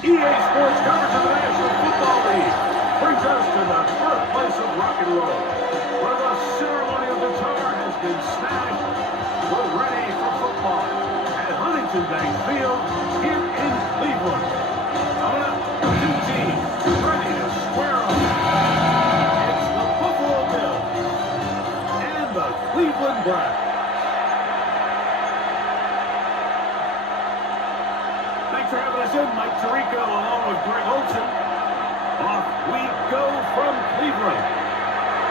EA Sports coverage of the National Football League brings us to the birthplace of rock and roll, where the ceremonial guitar has been smashed. We're ready for football at Huntington Bank Field here in Cleveland. Coming up, two teams ready to square up. It's the Buffalo Bills and the Cleveland Browns. Thanks for having us in, Mike Tirico, along with Greg Olson. Off we go from Cleveland.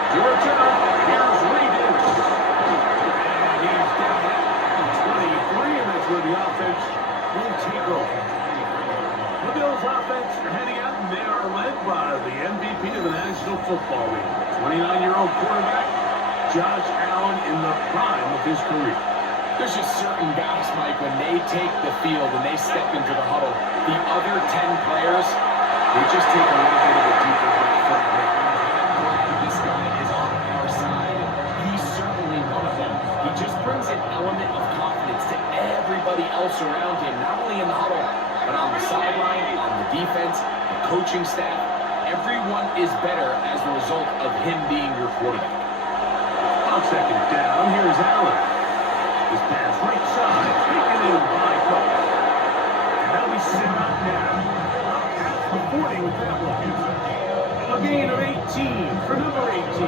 To return, here's Reed. And he's down at the 23, and that's where the offense will take over. The Bills offense are heading out, and they are led by the MVP of the National Football League, 29-year-old quarterback, Josh Allen, in the prime of his career. There's just certain guys, Mike, when they take the field and they step into the huddle, the other 10 players, they just take a little bit of a deeper breath from him. This guy is on our side. He's certainly one of them. He just brings an element of confidence to everybody else around him, not only in the huddle, but on the sideline, on the defense, the coaching staff. Everyone is better as a result of him being your quarterback. On second down, here's Allen. His pass right side, taken in by Cook. And they'll be set up now. Up at the 40 with that one. A gain of 18 for number 18.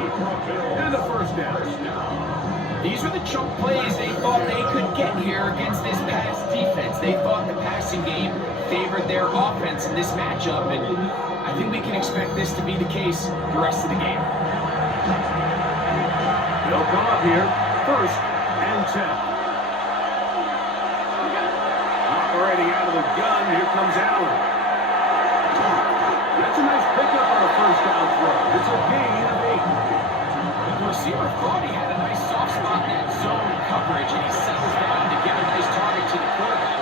And a first down. These are the chunk plays they thought they could get here against this pass defense. They thought the passing game favored their offense in this matchup, and I think we can expect this to be the case the rest of the game. They'll come up here, first and 10. Operating out of the gun, here comes Allen. That's a nice pickup on a first down throw. It's a gain of 8. The receiver thought he had a nice soft spot in that zone coverage, and he settles down to give a nice target to the quarterback.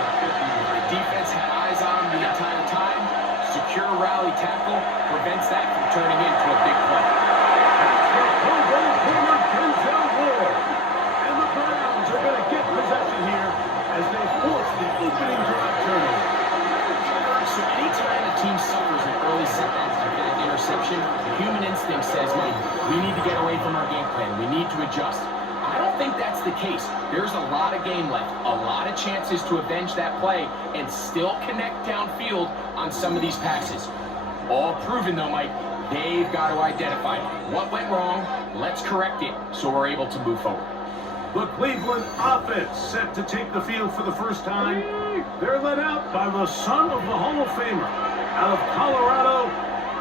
The defense had eyes on him the entire time. Secure rally tackle prevents that from turning into a big play. That's the Pro Bowl corner, Denzel Ward. And the Browns are going to get possession here as they force the opening drive turnover. So anytime a team suffers an early setback like that interception, human instinct says, Mike, we need to get away from our game plan. We need to adjust. I don't think that's the case. There's a lot of game left, a lot of chances to avenge that play and still connect downfield on some of these passes. All proven though, Mike, they've got to identify what went wrong, let's correct it so we're able to move forward. The Cleveland offense set to take the field for the first time. They're led out by the son of the Hall of Famer. Out of Colorado,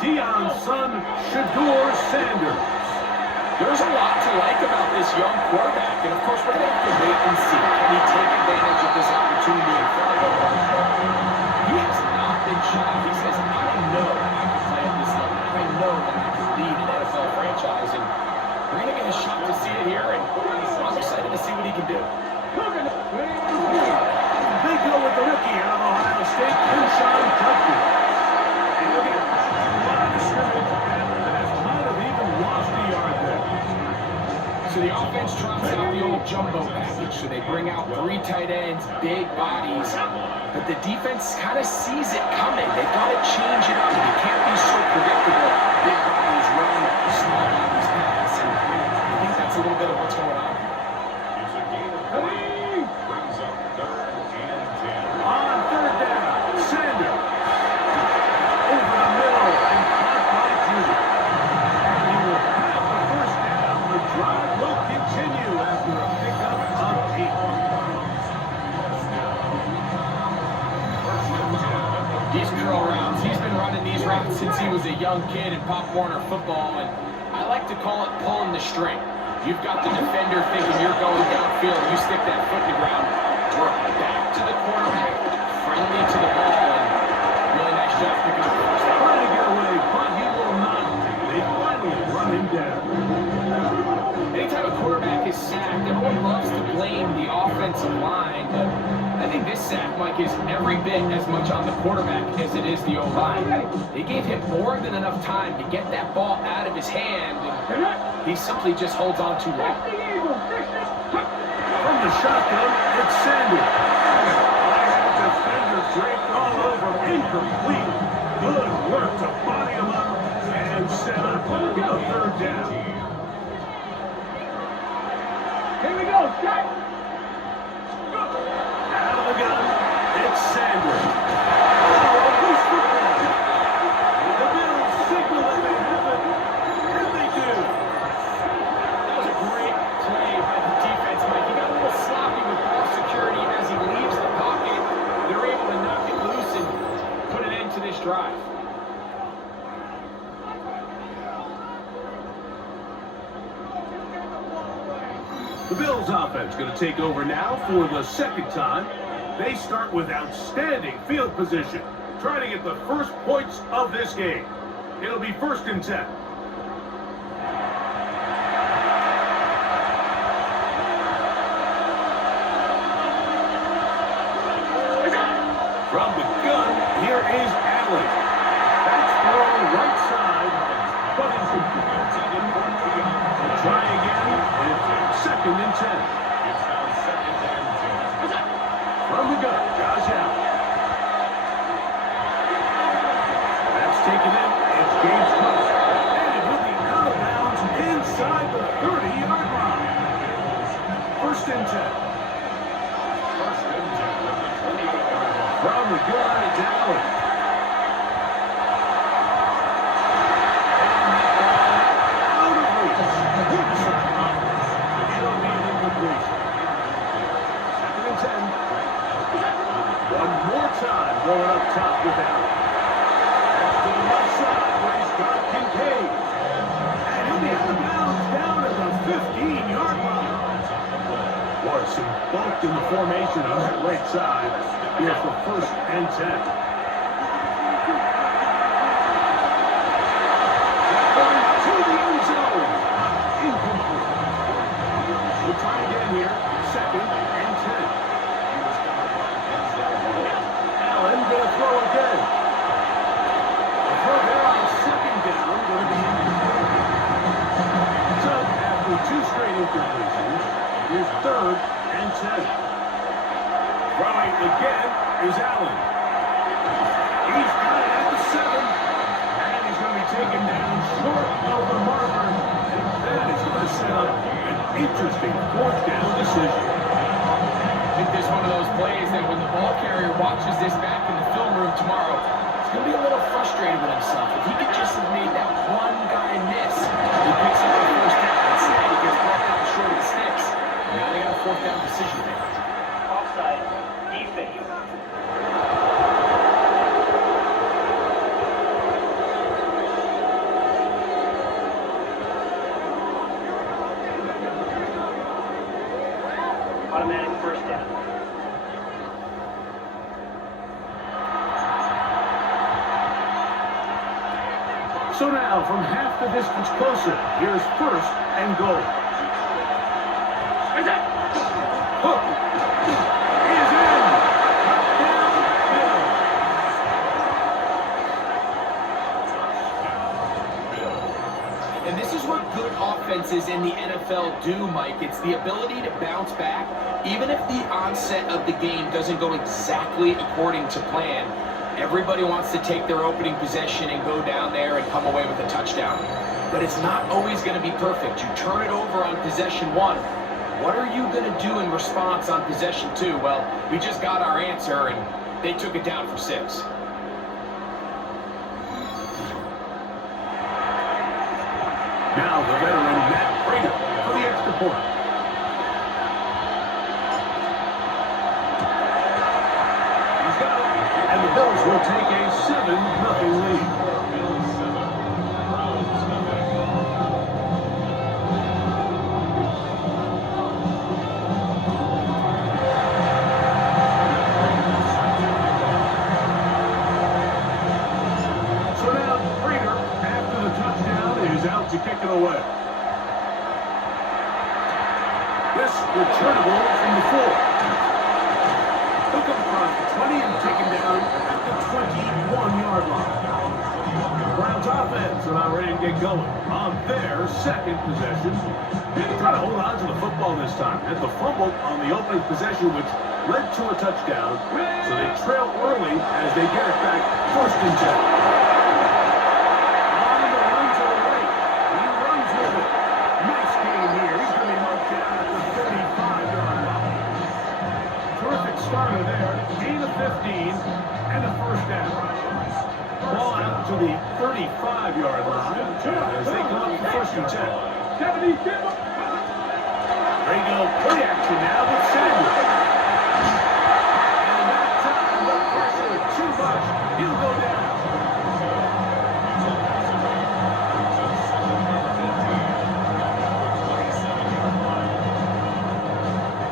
Deion's son, Shedeur Sanders. There's a lot to like about this young quarterback, and of course we're going to have to wait and see. Can he take advantage of this opportunity in front of him? He has not been shy. He says, I know I can play at this level. I know that I can lead an NFL franchise, and we're going to get a shot to see it here, and I'm excited to see what he can do. They go with the rookie out of Ohio State, Keyshawn Judkins. And he'll get back to the line of scrimmage, and might have even lost a yard there. So the offense drops out the old jumbo package, so they bring out 3 tight ends, big bodies, but the defense kind of sees it coming. They've got to change it up. You can't be so predictable. Big bodies run, small bodies pass, and I think that's a little bit of what's going on here. On third down, Sanders. Over the middle and caught by Judy. And he will have the first down. The drive will continue after a pickup of 8. These curl routes, he's been running these routes since he was a young kid in Pop Warner football, and I like to call it pulling the string. You've got the defender thinking you're going downfield, you stick that foot in the ground, work back to the quarterback, friendly to the ball, and really nice job picking up the first down. Trying to get away, but he will not. They finally run him down. Anytime a quarterback is sacked, everyone loves to blame the offensive line, but I think this sack, Mike, is every bit as much on the quarterback as it is the O-line. They gave him more than enough time to get that ball out of his hand, and he simply just holds on too long. From the shotgun, it's Sanders. I had a defender draped all over incomplete. Good work to body him up and set up a third down. Here we go, Jack. Out of the gun, it's Sanders. Oh, a boost for one. The Bills signal that they have it, and they do. That was a great play by the defense, Mike. He got a little sloppy with ball security as he leaves the pocket. They're able to knock it loose and put an end to this drive. The Bills offense going to take over now for the second time. They start with outstanding field position, trying to get the first points of this game. It'll be 1st and 10. From the gun, here is Allen. That's thrown right side, but it's completed. They'll try again, and it's 2nd and 10. It's now 2nd and 10. From the gun, Josh Allen. That's taken in. It's James Cook. And it will be out of bounds inside the 30-yard line. 1st and 10. 1st and 10 at the 28-yard line. From the gun, it's Allen. And that ball out of reach. It'll be an incompletion. 2nd and 10. One more time going up top with Allen. That's to the left side where he's got Kincaid. And he'll be out of bounds down at the 15-yard line. Boy, some bulk in the formation on that right side. Here for 1st and 10. Going to the end zone. Incomplete. We'll try again here. 2nd and 10. Allen going to throw again. The throw there on 2nd down going to be incomplete. So after 2 straight incompletions, here's 3rd and 10. Throwing again is Allen. He's got it at the 7. And he's going to be taken down short of the marker. And that is going to set up an interesting 4th down decision. I think this is one of those plays that when the ball carrier watches this back in the film room tomorrow, he's going to be a little frustrated with himself. If he could just have made that one guy miss, he picks up the 1st down. Instead, he gets brought down short of the sticks. Now they got a 4th down decision to make. Offside. Defense. Automatic 1st down. So now, from half the distance closer, here's 1st and goal. Hook is in. Touchdown, And this is what good offenses in the NFL do, Mike. It's the ability to bounce back, even if the onset of the game doesn't go exactly according to plan. Everybody wants to take their opening possession and go down there and come away with a touchdown. But it's not always going to be perfect. You turn it over on possession 1. What are you going to do in response on possession 2? Well, we just got our answer, and they took it down for 6. Now the veteran Matt Prater for the extra point. He's got it, and the Bills will take a 7-0 lead. Bills 7, Browns nothing. So now Prater, after the touchdown, is out to kick it away. This returnable from the 4. He'll come across the 20 and taken down at the 21-yard line. Browns offense are now ready to get going on their 2nd possession. They try to hold on to the football this time. Had the fumble on the opening possession, which led to a touchdown, so they trail early as they get it back. First and 10. On the run to the right. He runs with it. Nice game here. He's going to be marked down at the 35-yard line. Terrific starter there. Gain of 15 and a first down. Ball out to the 35-yard line as they come up for first and 10. There you go. Play action now with Sanders. And that time, the pressure too much. He'll go down.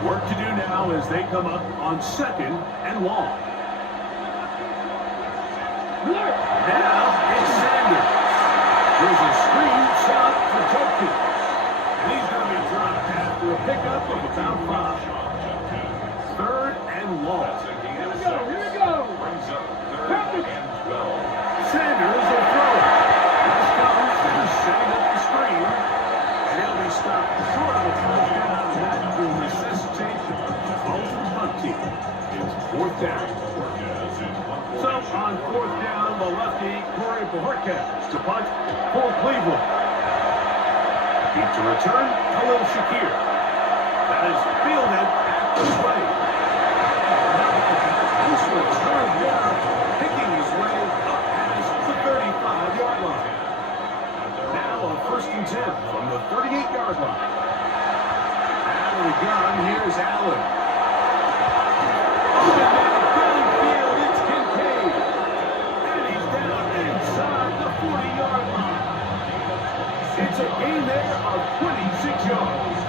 Work to do now as they come up on second and long. Now it's Sanders. There's a screen shot for Tompkins. And he's going to be dropped after a pickup of about 5. Third and long. Here we go. Brings up third and 12. Sanders will throw it. This comes and setting up the screen. And he'll be stopped short of a first down. That will necessitate the ultimate punt team. It's fourth down. So on fourth down, the lefty Corey Bojorquez to punt for Cleveland. Deep to return, Khalil Shakir. That is fielded at the 20. This will turn down, picking his way up past the 35-yard line. Now a first and 10 from the 38-yard line. Out of the gun, here's Allen. Up and downfield, it's Kincaid. And he's down inside the 40-yard line. It's a gain there of 26 yards.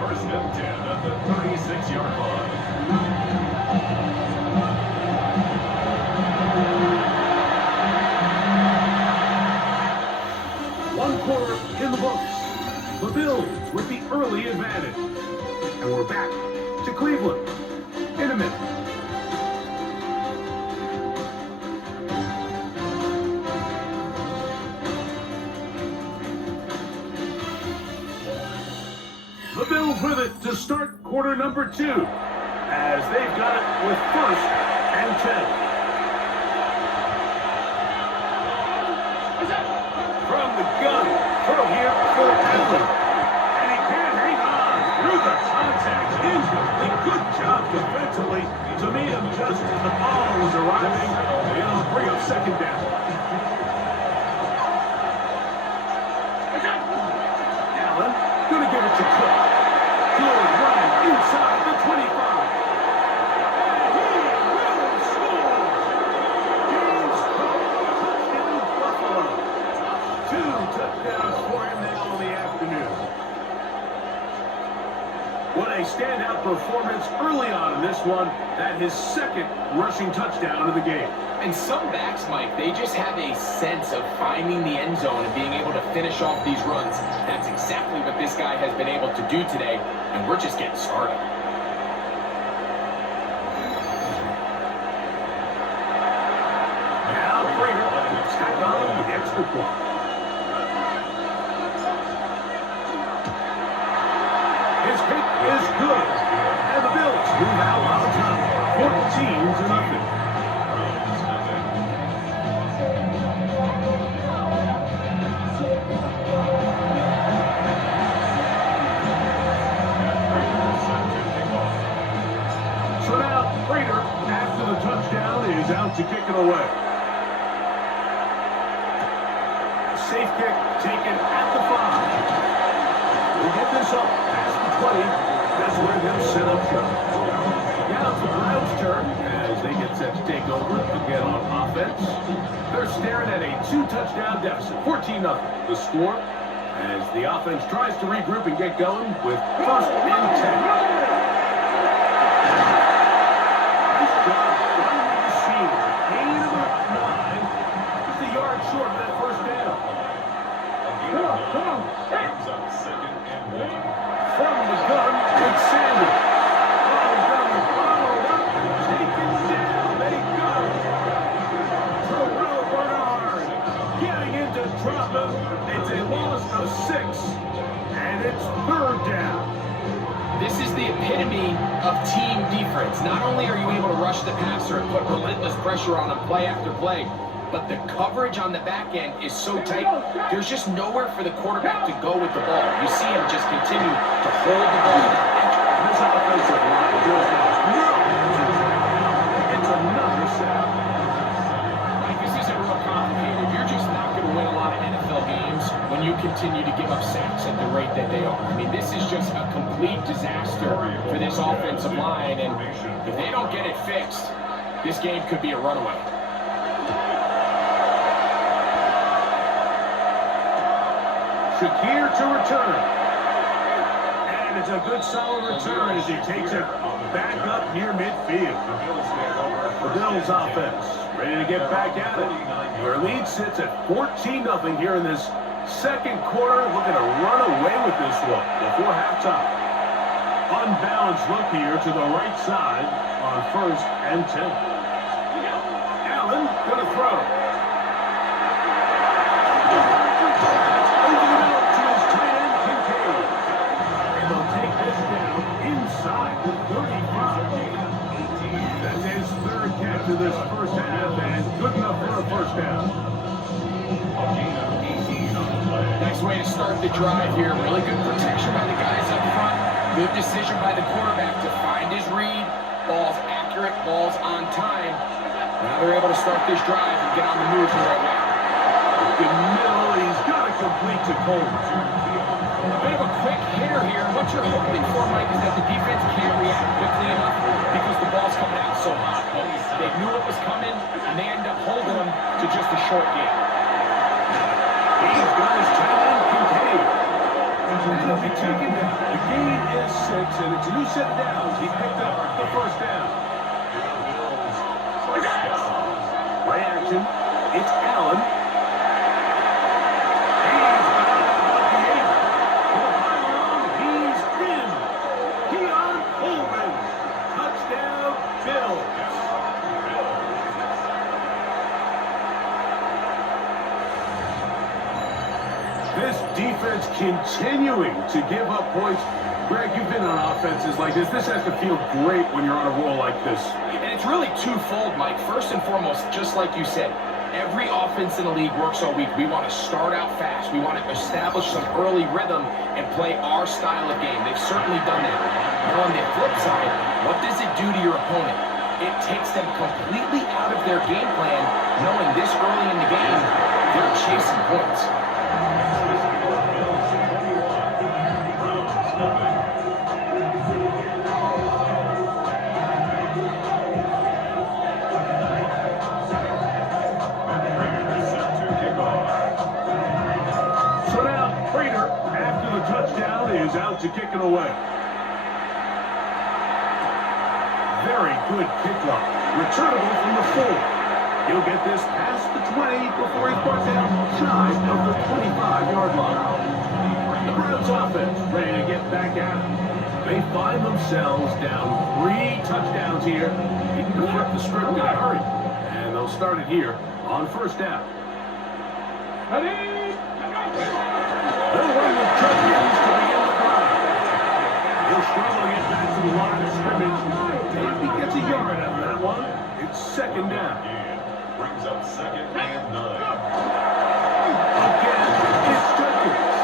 First and 10 at the 36-yard line. One quarter in the books. The Bills with the early advantage. And we're back to Cleveland in a minute. The Bills with it to start quarter number 2 as they've got it with first and 10. From the gun, throw here for Allen. And he can't hang on through the contact. Incomplete. Good job defensively to meet him just as the ball was arriving. It'll bring up second down. Allen, gonna give it to Cook. Good run inside the 25. And he will score. James Cook, touchdown Buffalo. 2 touchdowns for him now in the afternoon. What a standout performance early on in this one. That his second rushing touchdown of the game. And some backs, Mike, they just have a sense of finding the end zone and being able to finish off these runs. That's exactly what this guy has been able to do today, and we're just getting started. Now Prater will tack on the extra point. His kick is good, and the Bills move out on top, 14-0. So now Prater, after the touchdown, is out to kick it away. Safe kick taken at the 5. We get this up past the 20. That's where they'll set up shop. Now it's the Browns' turn as they get set to take over again on offense. They're staring at a 2-touchdown deficit, 14-0. The score as the offense tries to regroup and get going with first and 10. Nice job finding the seam. Gain of 9. Just a yard short of that first down. Come on. Brings up second and 1. From the gun, it's Sanders. Oh, he's got him followed up and taken down. They got him. Terrell Bernard getting in to drop him. It's a loss of 6, and it's third down. This is the epitome epitome of team defense. Not only are you able to rush the passer and put relentless pressure on him play after play, but the coverage on the back end is so tight, there's just nowhere for the quarterback to go with the ball. You see him just continue to hold the ball. This offensive line just has no answers. It's another sack. Like, this isn't real complicated. You're just not going to win a lot of NFL games when you continue to give up sacks at the rate that they are. I mean, this is just a complete disaster for this offensive line, and if they don't get it fixed, this game could be a runaway. Shakir to return. And it's a good solid return as he takes it back up near midfield. The Bills offense ready to get back at it. Their lead sits at 14-0 here in this second quarter. Looking to run away with this one before halftime. Unbalanced look here to the right side on 1st and 10. Allen going to throw. To this first half, and good enough for a first down. Nice way to start the drive here. Really good protection by the guys up front. Good decision by the quarterback to find his read. Ball's accurate, ball's on time. Now they're able to start this drive and get on the move right away. The middle, he's got to complete to Coleman. A bit of a quick hitter here. What you're hoping for, Mike, is that the defense can't react quickly enough because the ball's coming out so hot. They knew it was coming, and they end up holding them to just a short game. He's got his tight end, Kincaid. And he'll be taken down. The gain is 6, and it's a new set of downs. He picked up the first down. Play action. It's Allen. This defense continuing to give up points. Greg, you've been on offenses like this. This has to feel great when you're on a roll like this. And it's really twofold, Mike. First and foremost, just like you said, every offense in the league works all week. We want to start out fast. We want to establish some early rhythm and play our style of game. They've certainly done that. Now on the flip side, what does it do to your opponent? It takes them completely out of their game plan, knowing this early in the game, they're chasing points. Touchdown is out to kick it away. Very good kickoff. Returnable from the 4. He'll get this past the 20 before he's brought down shy of the 25-yard line. The Browns offense ready to get back at it. They find themselves down 3 touchdowns here. He can flip the script in a hurry. And they'll start it here on first down. They'll run with Judkins to begin the drive. He'll struggle to get back to the line of scrimmage. And he gets a yard out of that one. It's second down. Brings up 2nd and 9. Again, it's Judkins.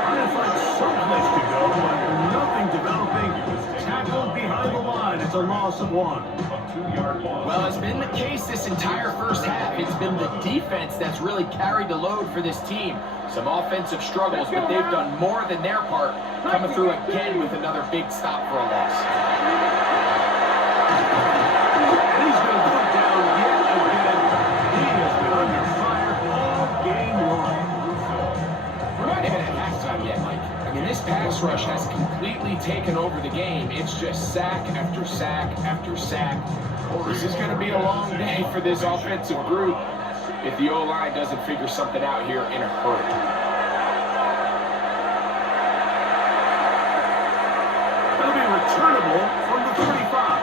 Trying to find someplace to go, but nothing developing. Tackled behind the line. It's a loss of 1. A 2-yard loss. Well, it's been the case this entire first half. It's been the defense that's really carried the load for this team. Some offensive struggles, but they've done more than their part, coming through again with another big stop for a loss. And he's going to put down yet again. He has been under fire all game long. We're not even at halftime yet, Mike. I mean, this pass rush has completely taken over the game. It's just sack after sack after sack. This is going to be a long day for this offensive group if the O-line doesn't figure something out here in a hurry. It'll be returnable from the 35.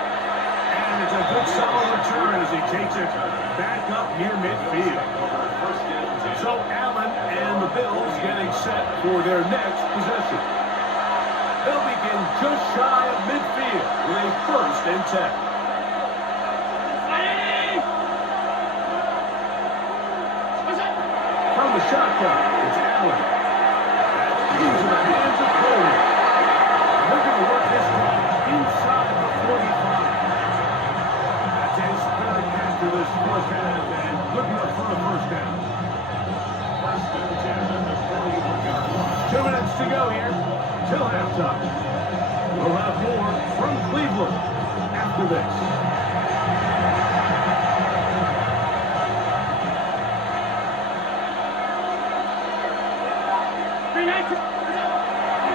And it's a good solid return as he takes it back up near midfield. So Allen and the Bills getting set for their next possession. They'll begin just shy of midfield with a 1st and 10. From the shotgun, it's Allen. That's into the hands of Cole. They're going to work this one inside the 45. That's his 3rd after this 1st half, and looking up for a 1st down. 1st and 10 at the 41-yard line. 2 minutes to go here till halftime. We'll have more from Cleveland after this.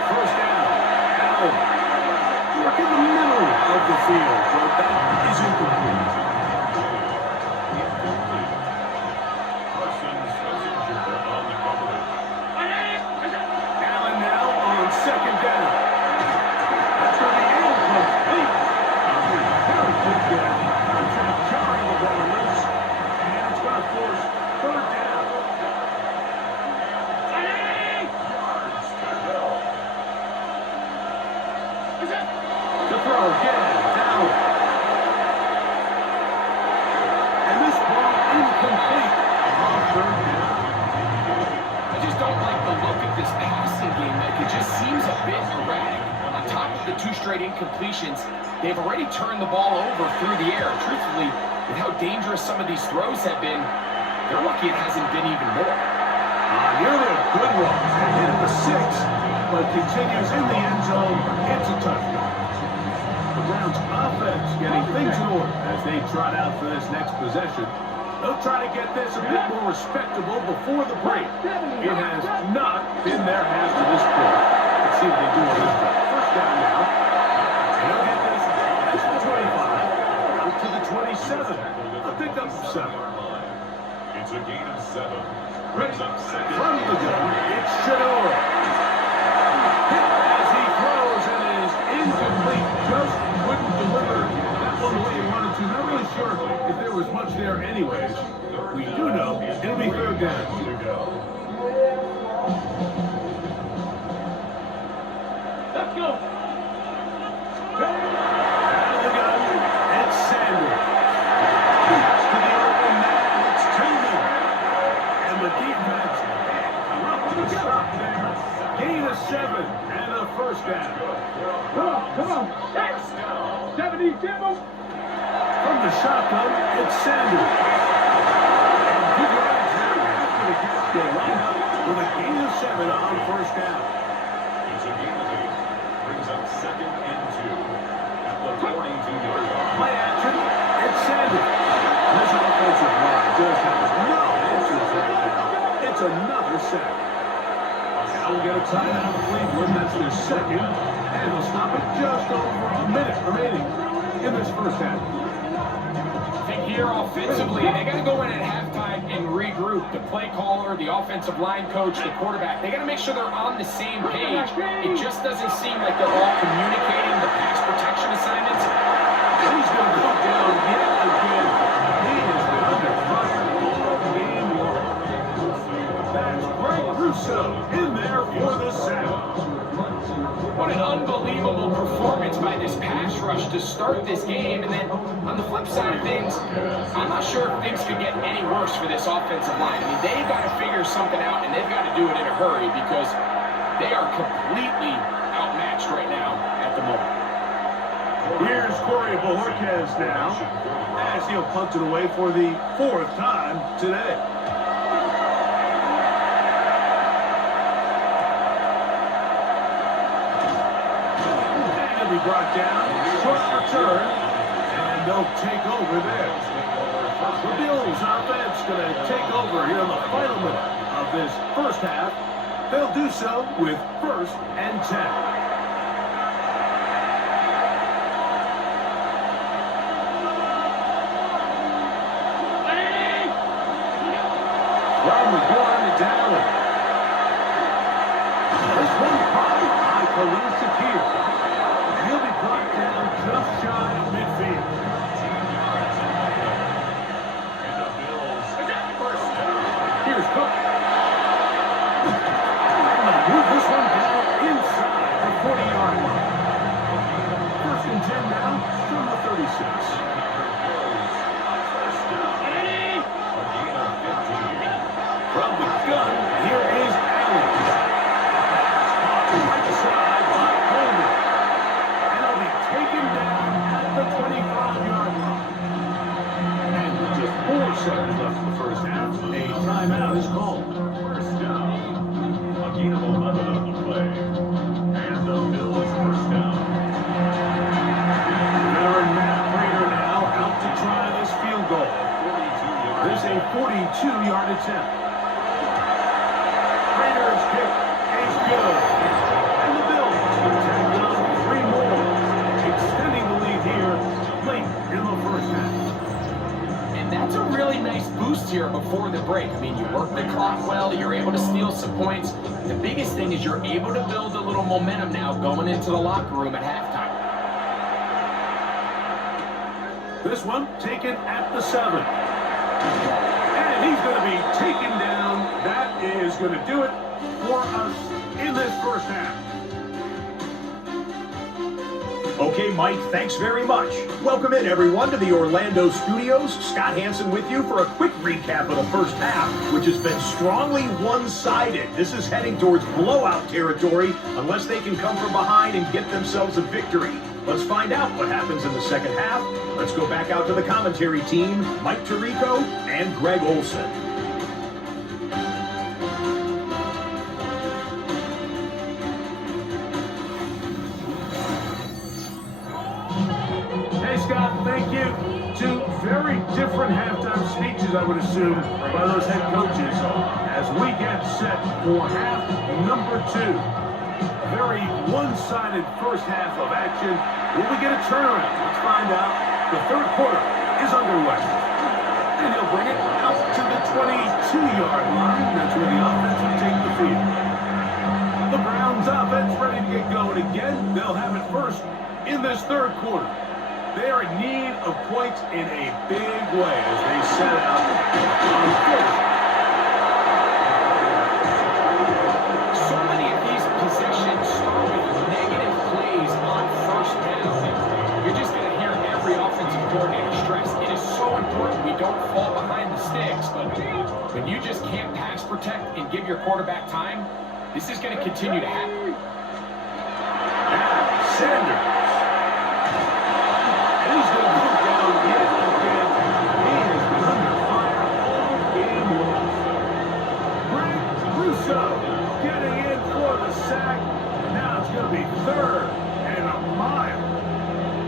First down, Allen. Work in the middle of the field, but that is incomplete. Allen now on 2nd down. That's where the air complete. Very good down. Contact jarring the ball loose, and it's going to force 3rd down. To throw again, down. And this ball incomplete on 3rd down. I just don't like the look of this passing game. Like, it just seems a bit erratic. On top of the 2 straight incompletions, they've already turned the ball over through the air. Truthfully, with how dangerous some of these throws have been, they're lucky it hasn't been even more. Nearly a good one. And hit at the 6, but continues in the end zone. It's a touchdown. The Browns offense getting things in order as they trot out for this next possession. They'll try to get this a bit more respectable before the break. It has not been their half to this point. Let's see what they do on this one. 1st down now. And they'll get this as the 25 out to the 27. A pickup of 7. It's a gain of 7. Brings up 2nd. From the gun, it's Shador. Hit as he throws and is incomplete. Just couldn't deliver that one the way he wanted to. Not really sure if there was much there anyways. We do know it'll be 3rd down. Let's go. Out of the gun, it's Sanders. Pass to the open man, it's Tillman. And the defense dropped the stop there. Gain of 7 and a 1st down. Come on. 70, give him. From the shotgun, it's Sanders. And good yards there after the catch. They line up with a gain of 7 on 1st down. It's a gain of 8. Brings up 2nd and 2. At the 42-yard line. Play action, it's Sanders. This offensive line just has no answers right now. It's another sack. Now we'll get a timeout of Cleveland. That's their 2nd. And they'll stop it just over a minute remaining in this 1st half. I think here offensively, they got to go in at halftime and regroup. The play caller, the offensive line coach, the quarterback, they got to make sure they're on the same page. It just doesn't seem like they're all communicating the pass protection assignments. He's going to go down yet again. He has been under fire all game long. That's Greg Russo in there for the sack. What an unbelievable performance by this pass rush to start this game. And then on the flip side of things, I'm not sure if things could get any worse for this offensive line. I mean, they've got to figure something out, and they've got to do it in a hurry because they are completely outmatched right now at the moment. Here's Corey Bojorquez now as he'll punt it away for the 4th time today. Be brought down, short return, and they'll take over there. The Bills offense going to take over here in the final minute of this 1st half. They'll do so with 1st and 10. From the gun, it's Allen. This one caught by Khalil Shakir. He'll be brought down just shy of midfield. And the Bills 1st down. Here's Cook. And they move this one down inside the 40-yard line. From the gun, here is Allen. Right side by Coleman. And he'll be taken down at the 25-yard line. And with just 4 seconds left in the first half, a timeout is called. First down. Again, 11 on the play. And the Bills first down. Veteran Matt Prater now out to try this field goal. 42 yards. There's a 42-yard attempt. Prater's kick is good. And the Bills can tag on 3 more, extending the lead here late in the first half. And that's a really nice boost here before the break. I mean, you work the clock well, you're able to steal some points. The biggest thing is you're able to build a little momentum now going into the locker room at halftime. This one taken at the 7. And he's going to be taken down. That is going to do it for us in this first half. Okay, Mike, thanks very much. Welcome in, everyone, to the Orlando studios. Scott Hansen with you for a quick recap of the first half, which has been strongly one-sided. This is heading towards blowout territory unless they can come from behind and get themselves a victory. Let's find out what happens in the second half. Let's go back out to the commentary team, Mike Tirico and Greg Olson. Hey, Scott, thank you. 2 very different halftime speeches, I would assume, by those head coaches as we get set for half number 2. Very one-sided first half of action. Will we get a turnaround? Let's find out. The third quarter is underway. And he'll bring it out to the 22-yard line. That's where the offense will take the field. The Browns offense ready to get going again. They'll have it first in this third quarter. They are in need of points in a big way as they set out on first. So many of these possessions start with negative plays on first down. You're just going to hear every offensive coordinator stress. It is so important we don't fall behind the sticks, but when you just can't pass protect and give your quarterback time, this is going to continue to happen. Now, Sanders. And he's going to go down yet again. He has been under fire all game long. Greg Russo getting in for the sack. And now it's going to be 3rd and a mile.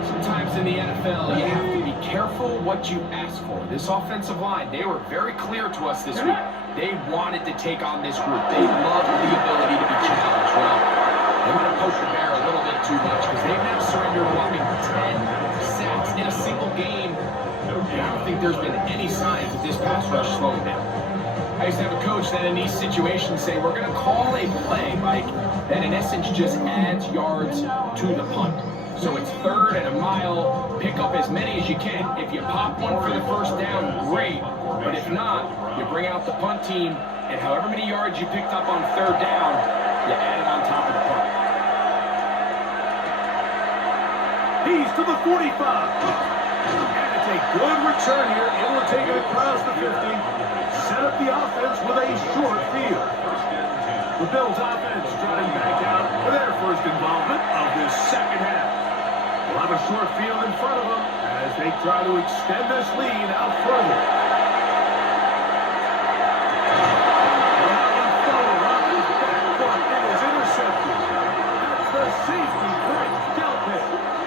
Sometimes in the NFL, you have to be careful what you ask for. This offensive line, they were very clear to us this week. They wanted to take on this group. They loved the ability to be challenged. Well, they might have poked the bear a little bit too much because they've now surrendered a whopping 10 sacks in a single game. And I don't think there's been any signs of this pass rush slowing down. I used to have a coach that in these situations say, we're going to call a play, Mike, that in essence just adds yards to the punt. So it's 3rd and a mile. Pick up as many as you can. If you pop one for the first down, great. But if not, you bring out the punt team, and however many yards you picked up on 3rd down, you add it on top of the punt. He's to the 45. And it's a good return here. It will take it across the 50. Set up the offense with a short field. The Bills offense driving back out for their first involvement of this second half. They'll have a short field in front of them as they try to extend this lead out further. It is intercepted. That's the safety break. Delpit.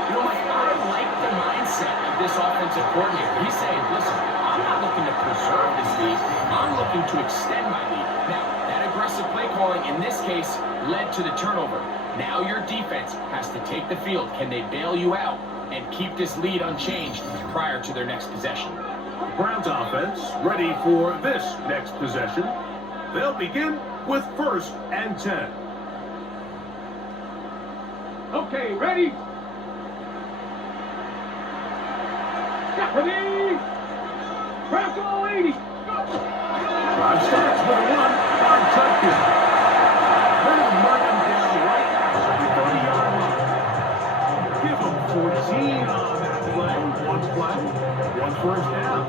You know, Mike, I like the mindset of this offensive coordinator. He's saying, listen, I'm not looking to preserve this lead. I'm looking to extend my lead. Now, that aggressive play calling in this case led to the turnover. Now your defense has to take the field. Can they bail you out and keep this lead unchanged prior to their next possession? Browns offense ready for this next possession. They'll begin with 1st and 10. Okay, ready? Ready? Bronco 80. Drive starts with a 1 on Tucker. They're going to mark him down right at the 30-yard line. Give him 14 on that play. first down.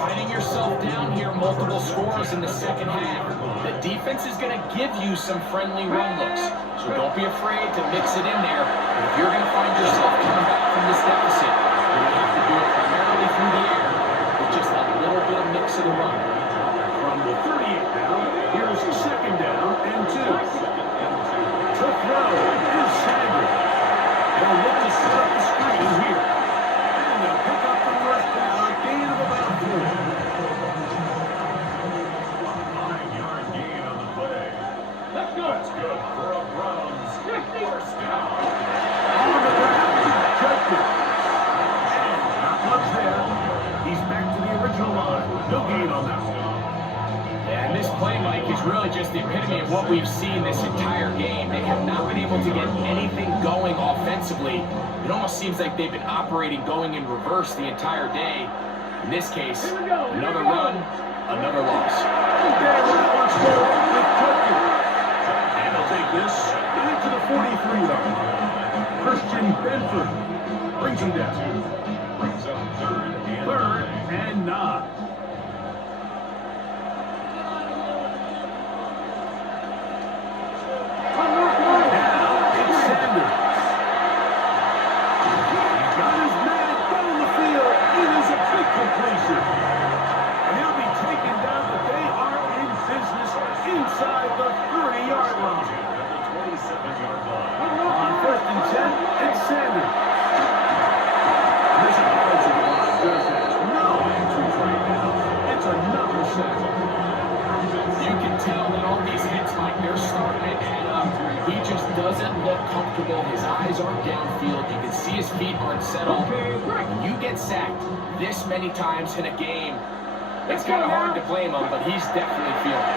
Finding yourself down here, multiple scores in the second half. The defense is going to give you some friendly run looks, so don't be afraid to mix it in there. But if you're going to find yourself coming back from this deficit, you're going to have to do it primarily through the air with just a little bit of mix of the run. From the 38 down, here's second down and 2. To throw is Sanders. They'll look to set up the screen here. And they'll pick up the first down, gain of about 4. 5-yard gain on the play. Let's go. That's good for a Browns first down. On the ground, Judkins. And not much there. He's back to the original line. No gain on that one. And this play, Mike, is really just the epitome of what we've seen this entire game. They have not been able to get anything going offensively. It almost seems like they've been operating going in reverse the entire day. In this case, another run, another loss. There once more with Judkins. And he'll take this into the 43-yard line. Christian Benford brings him down. Brings up Third and 9. Completion. And he'll be taken down, but they are in business inside the 30-yard line. at the 27-yard line. On first and 10, it's Sanders. And this offensive line just has no answers right now. It's another sack. You can tell that all these hits, Mike, they're starting to add up. He just doesn't look comfortable. His eyes aren't downfield. You can see his feet aren't settled. When you get sacked this many times in a game, it's kind of hard to blame him, but he's definitely feeling it.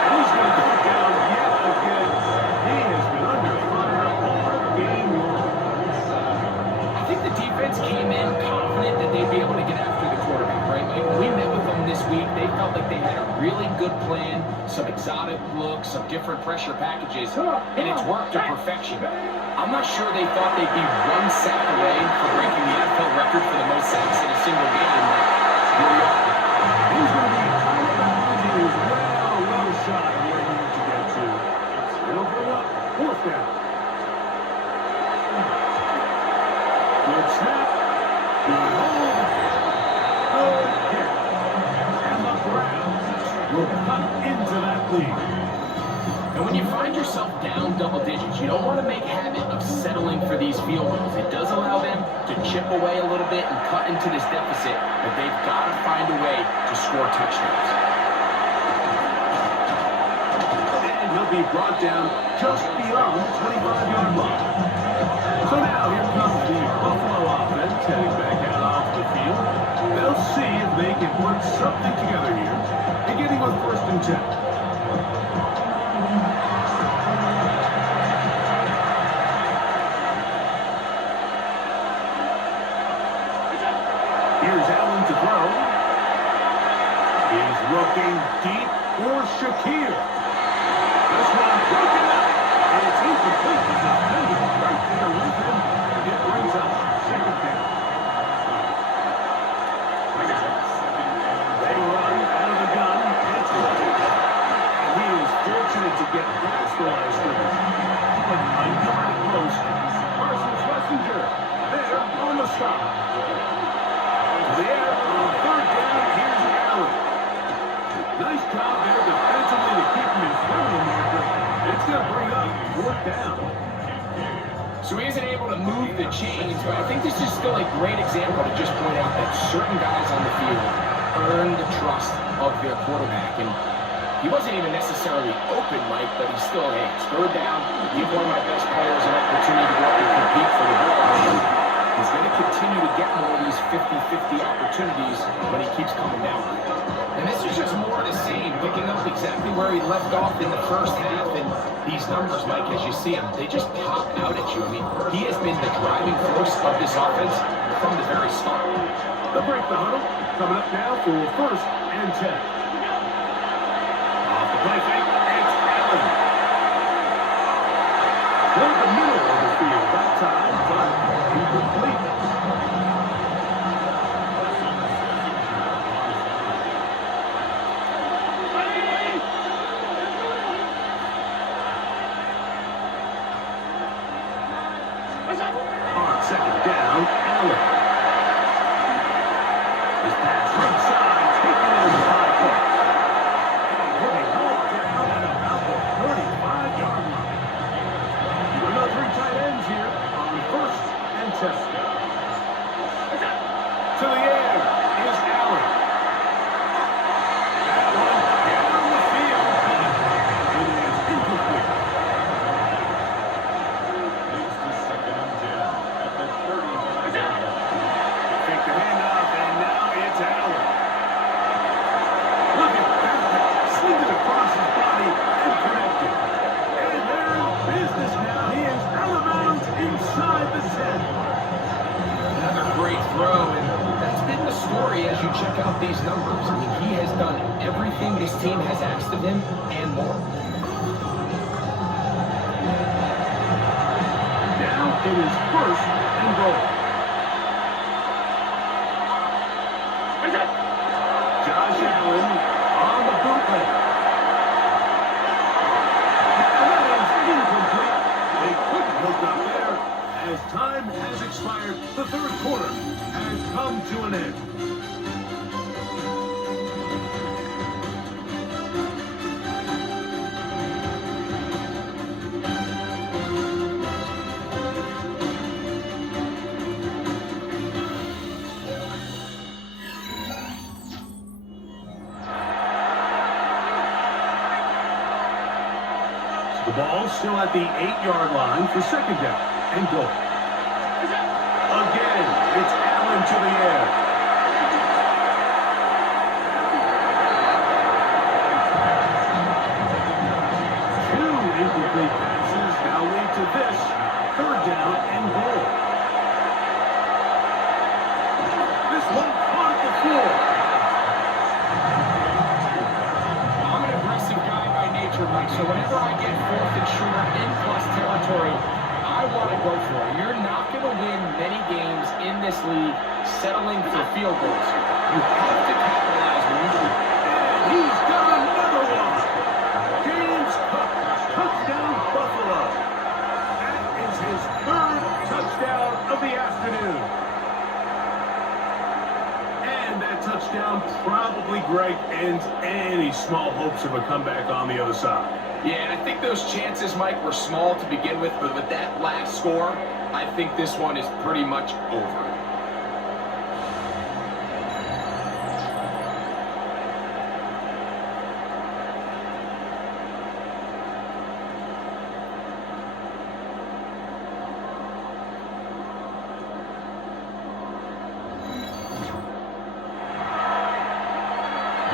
And he's going to go down yet again. He has been under fire all game long. I think the defense came in confident that they'd be able to get after the quarterback, right? Like, when we met with them this week, they felt like they had a really good plan, some exotic looks, some different pressure packages, and it's worked to perfection. I'm not sure they thought they'd be one sack away from breaking the NFL record for the most sacks in a single game, but here we are. He's going to be kind of behind. He is well shy of where he needs to get to. It'll bring up fourth down. Good snap. Good hold. Good hit. And the Browns will cut into that lead. And when you find yourself down double digits, you don't want to make habit of settling for these field goals. It does allow them to chip away a little bit and cut into this deficit, but they've got to find a way to score touchdowns. And he'll be brought down just beyond the 25-yard line. So now here comes the Buffalo offense heading back out onto the field. They'll see if they can put something together here, beginning with first and 10. Here's Allen to throw. He's looking deep for Shakir. This one broken up. And it's incomplete. The defender right there with him. It brings up second down. They run out of the gun. It's Clayton. And he is fortunate to get past the line of scrimmage. But uncovering close. Parsons Messenger. There on the stop. There on third down, here's Allen. Nice job there defensively to keep him in front of the marker. It's going to bring up fourth down. So he isn't able to move the chains, but I think this is still a great example to just point out that certain guys on the field earn the trust of their quarterback. And he wasn't even necessarily open, Mike, but he's still, hey, it's third down. Give one of my best players an opportunity to go up and compete for the ball. He's going to continue to get more of these 50-50 opportunities when he keeps coming down. And this is just more of the same, picking up exactly where he left off in the first half. And these numbers, Mike, as you see them, they just pop out at you. I mean, he has been the driving force of this offense from the very start. The break the huddle. Coming up now for first and 10. Off the play fake, it's Allen. Toward the middle of the field that time, but Incomplete. On second down, Allen. His pass right side, taken in 5 points. And he'll be hauled down at about the 35-yard line. We've got 3 tight ends here on 1st and 10. To the air is Allen. That one down the field. It is incomplete. Leads to 2nd and 10 at the 35-yard line. Take the handoff, and now it's Allen. Look at that. Slid it across his body and connected. And they're in business now. He is out of bounds inside the 10. Another great throw, and that's been the story as you check out these numbers. I mean, he has done everything this team has asked of him and more. Now it is 1st and goal. Josh Allen on the bootleg. And that is incomplete. They couldn't hook up there. As time has expired, the 3rd quarter has come to an end. The ball still at the 8-yard line for 2nd down and goal. Again, it's Allen to the air. Two incomplete passes now lead to this 3rd down and goal. This one caught at the floor. I'm an aggressive guy by nature, Mike, so whenever I get 4th and short in plus territory, I want to go for it. You're not going to win many games in this league settling for field goals. You have to capitalize when you do. And he's got another one. James Cook, touchdown Buffalo. That is his 3rd touchdown of the afternoon. And that touchdown probably, Greg, ends any small hopes of a comeback on the other side. Yeah, and I think those chances, Mike, were small to begin with, but with that last score, I think this one is pretty much over.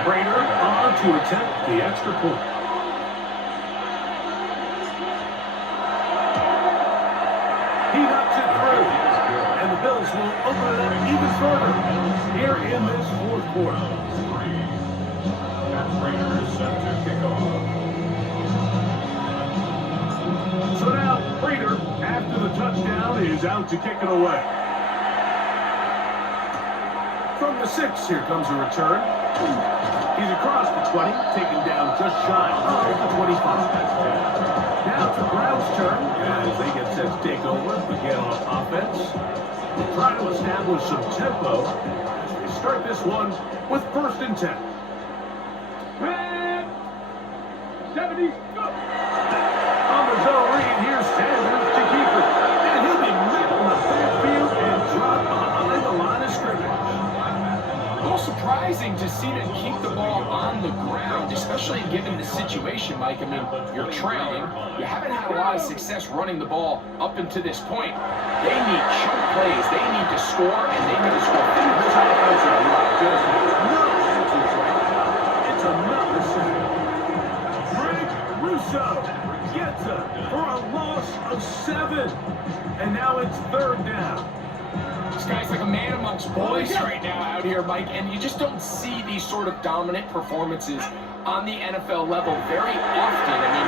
Prater on to attempt the extra point. He knocks it through, and the Bills will open it up even further here in this 4th quarter. And Prater is set to kick off. So now Prater, after the touchdown, is out to kick it away. From the 6, here comes a return. He's across the 20, taken down just shy of the 25. Now it's the Browns' turn as they get set to take over again on offense. They try to establish some tempo as they start this one with 1st and 10. 70, go! On the zone read, here's Sanders to keep it. And he'll be met on the backfield and drop behind the line of scrimmage. A little surprising to see them keep the ball on the ground, especially given the situation, Mike. I mean, you're trailing. You haven't had a lot of success running the ball up until this point. They need chunk plays. They need to score, and they need to score. This offensive line just has no answers right now. It's another sack. Greg Russo gets it for a loss of 7. And now it's 3rd down. This guy's like a man amongst boys right now out here, Mike, and you just don't see these sort of dominant performances on the NFL level very often. I mean,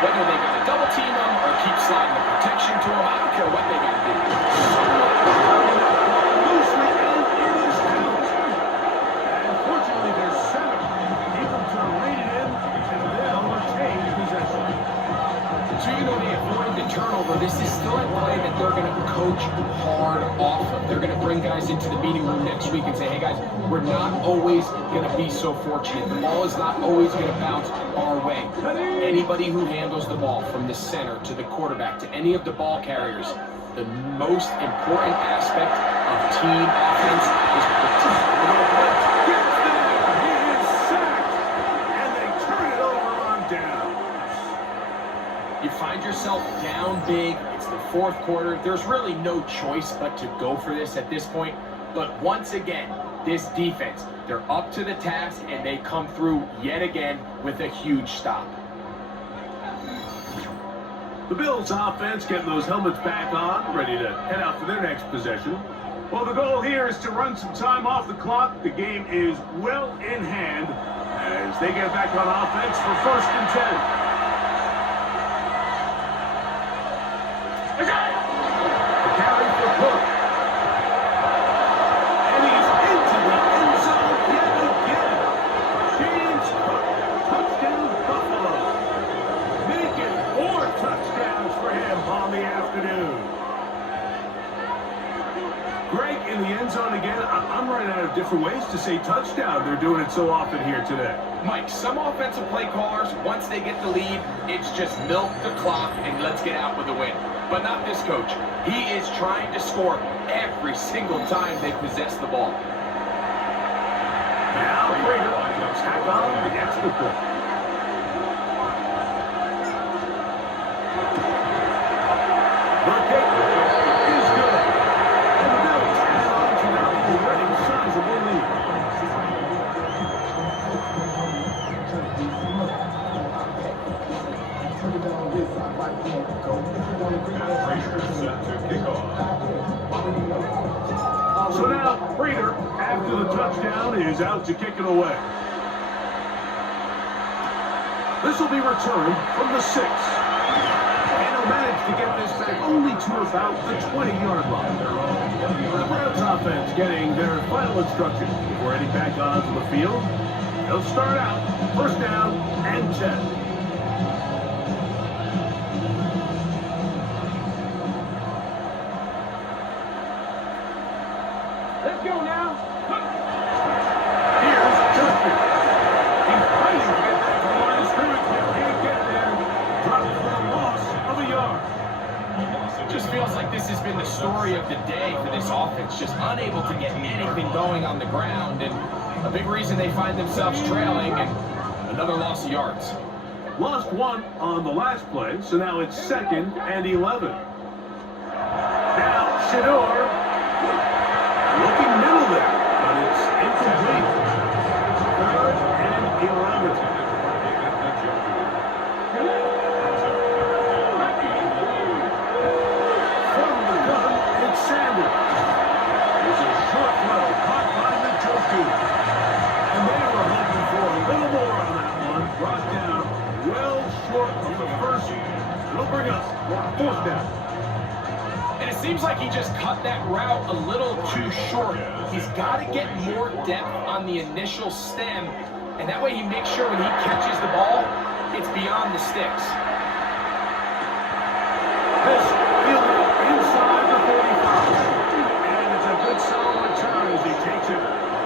whether they got to double team him or keep sliding the protection to him, I don't care what they got to do. coach hard off of. They're going to bring guys into the meeting room next week and say, hey guys, we're not always going to be so fortunate. The ball is not always going to bounce our way. Anybody who handles the ball, from the center to the quarterback to any of the ball carriers, the most important aspect of team offense is protect. Gets there. He is sacked. And they turn it over on downs. You find yourself down big. It's the fourth quarter. There's really no choice but to go for this at this point. But once again, this defense, they're up to the task, and they come through yet again with a huge stop. The Bills offense getting those helmets back on, ready to head out for their next possession. Well, the goal here is to run some time off the clock. The game is well in hand as they get back on offense for 1st and 10. The carry for Cook. And he's into the end zone yet again. James Cook, touchdown Buffalo. Making 4 touchdowns for him on the afternoon. Greg, in the end zone again. I'm running out of different ways to say touchdown. They're doing it so often here today. Mike, some offensive play callers, once they get the lead, it's just milk the clock and let's get out with a win. But not this coach. He is trying to score every single time they possess the ball. Now, Prater tack on the extra point. The kick is good. And the Bills add on to their already sizable lead. Frazier set to kick off. So now, Prater, after the touchdown, is out to kick it away. This will be returned from the 6. And he'll manage to get this back only to about the 20-yard line. The Browns offense getting their final instruction before heading back onto the field. They'll start out 1st down and 10. Let's go now. Here's Justin. He's fighting to get back to the line of scrimmage, but can't get there. Dropped for a loss of a yard. It just feels like this has been the story of the day for this offense, just unable to get anything going on the ground, and a big reason they find themselves trailing, and another loss of yards. Lost 1 on the last play, so now it's 2nd and 11. Now, Shador. Looking middle there, but it's incomplete. 3rd and 11. From the gun, it's Sanders. There's a short throw caught by the Joku. And they were hoping for a little more on that one. Brought down well short of the first. It'll bring us 4th down. And it seems like he just cut that route a little too short. He's got to get more depth on the initial stem, and that way he makes sure when he catches the ball, it's beyond the sticks. This fielded inside the 45. And it's a good solid return as he takes it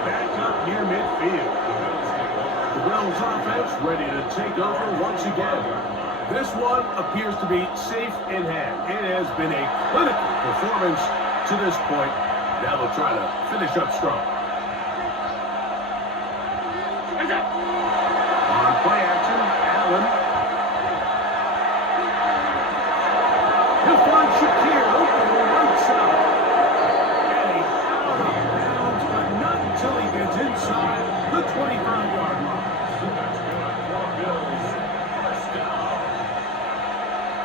back up near midfield. The Bills offense ready to take over once again. This one appears to be safe in hand. It has been a clinical performance to this point. Now they'll try to finish up strong. On play action, Allen. He'll find Shakir open on the right side. And he's out of bounds, but not until he gets inside the 25-yard line. That's good for Bills. 1st down.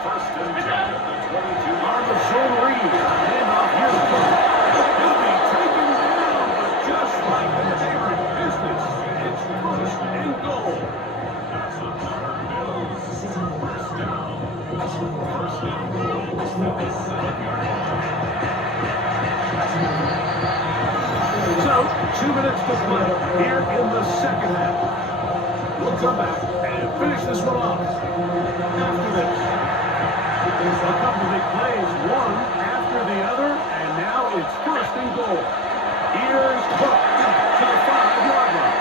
1st and 10 at the 22. Armstrong Reed, handoff here to Cook. He'll be taken down, but just like that, they are in business. It's 1st and goal. That's another Bills. 1st down. 1st and goal from the 7-yard line. So, 2 minutes to play here in the 2nd half. We'll come back and finish this one off after this. A couple of big plays, one after the the other, and now it's first and goal. Here's Cook to the 5-yard line.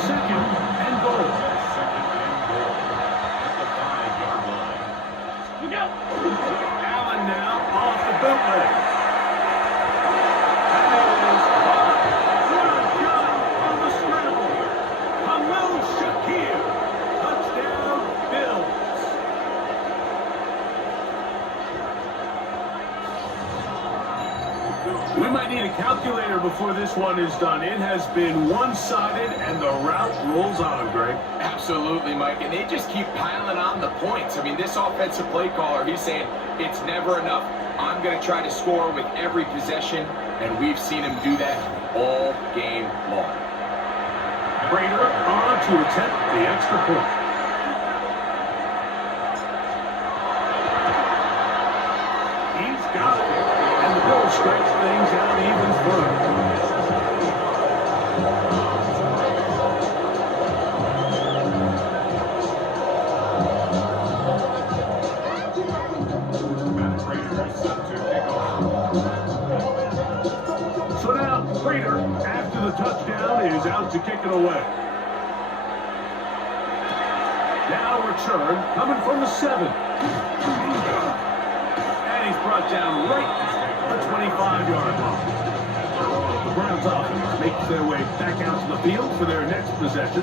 Second and goal. Allen now off the bootleg. We might need a calculator before this one is done. It has been one-sided, and the route rolls on, Greg. Absolutely, Mike, and they just keep piling on the points. I mean, this offensive play caller, he's saying it's never enough. I'm going to try to score with every possession, and we've seen him do that all game long. Prater on to attempt the extra point. He's got it, and the Bills stretch things out even further. So now Prater, after the touchdown, is out to kick it away. Now return, coming from the 7. And he's brought down right at the 25-yard line. The Browns offense makes their way back out to the field for their next possession.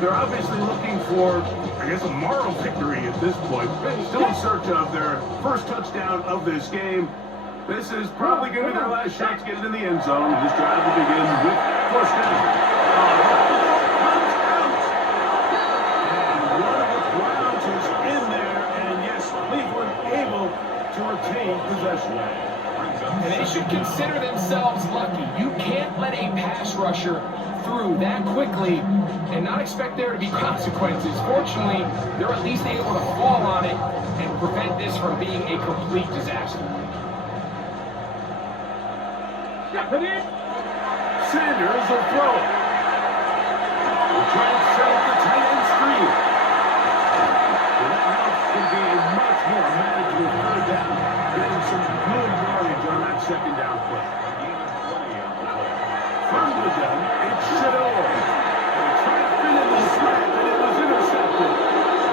They're obviously looking for, I guess, a moral victory at this point. Still in search of their first touchdown of this game. This is probably going to be their last shot to get it in the end zone. This drive will begin with first down. Comes out. And one of the Browns is in there. And yes, Cleveland able to retain possession. And they should consider themselves lucky. You can't let a pass rusher through that quickly and not expect there to be consequences. Fortunately, they're at least able to fall on it and prevent this from being a complete disaster. Sanders will throw it. We'll try and set up the tight end screen. Well, that helps to be a much more manageable third down. Getting some good yardage on that second down play. From the gun, it's Shador. And he tried to fit in the slot, and it was intercepted.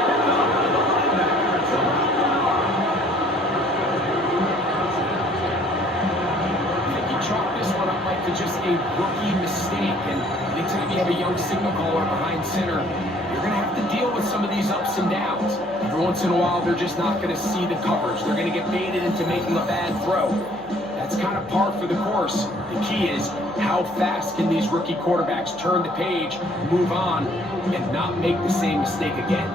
Picked up by the linebacker. It's around the arm. Chalk this one up like to just a rookie mistake, and anytime you have a young signal caller behind center, you're going to have to deal with some of these ups and downs. Every once in a while, they're just not going to see the coverage. They're going to get baited into making a bad throw. That's kind of par for the course. The key is how fast can these rookie quarterbacks turn the page, move on, and not make the same mistake again.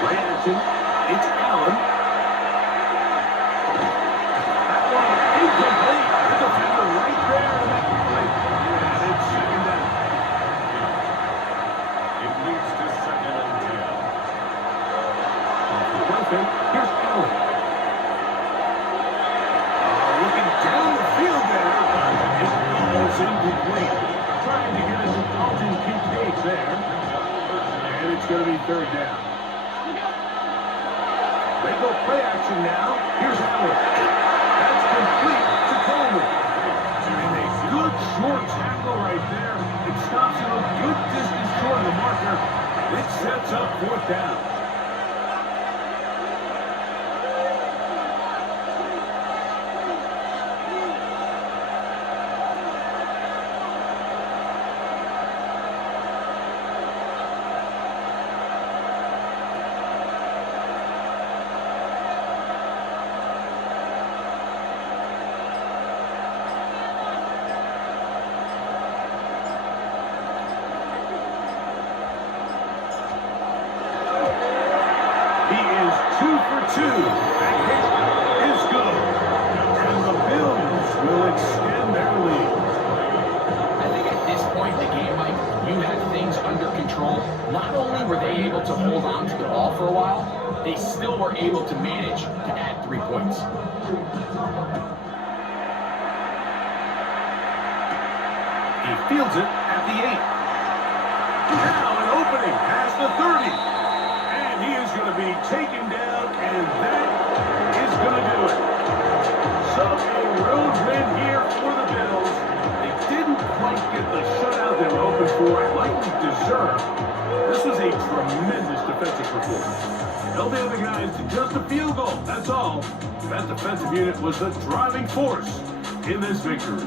Play action. It's Allen. That one incomplete. The defender right there to make the play. And it's second down. It leads to 2nd and 10. Off the play fake. Here's Allen. Looking down the field there, but it falls incomplete. Trying to get it to Dalton Kincaid there. And it's going to be third down. They go play action now. Here's Allen. That's complete to Coleman. And a good short tackle right there. It stops him a good distance short of the marker. It sets up fourth down. Two. That hit is good. And the Bills will extend their lead. I think at this point in the game, Mike, you had things under control. Not only were they able to hold on to the ball for a while, they they still were able to manage to add 3 points. He fields it at the 8. Now an opening past the 30. And he is going to be taken down, and that is going to do it. So a road win here for the Bills. They didn't quite get the shutout they were hoping for and likely deserved. This was a tremendous defensive performance. Held the other guys to just a field goal, that's all. That defensive unit was the driving force in this victory.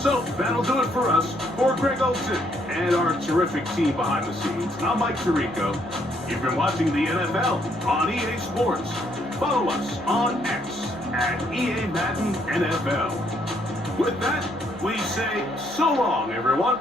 So, that'll do it for us. For Greg Olson and our terrific team behind the scenes, I'm Mike Tirico. You've been watching the NFL on EA Sports. Follow us on X at EA Madden NFL. With that, we say so long, everyone.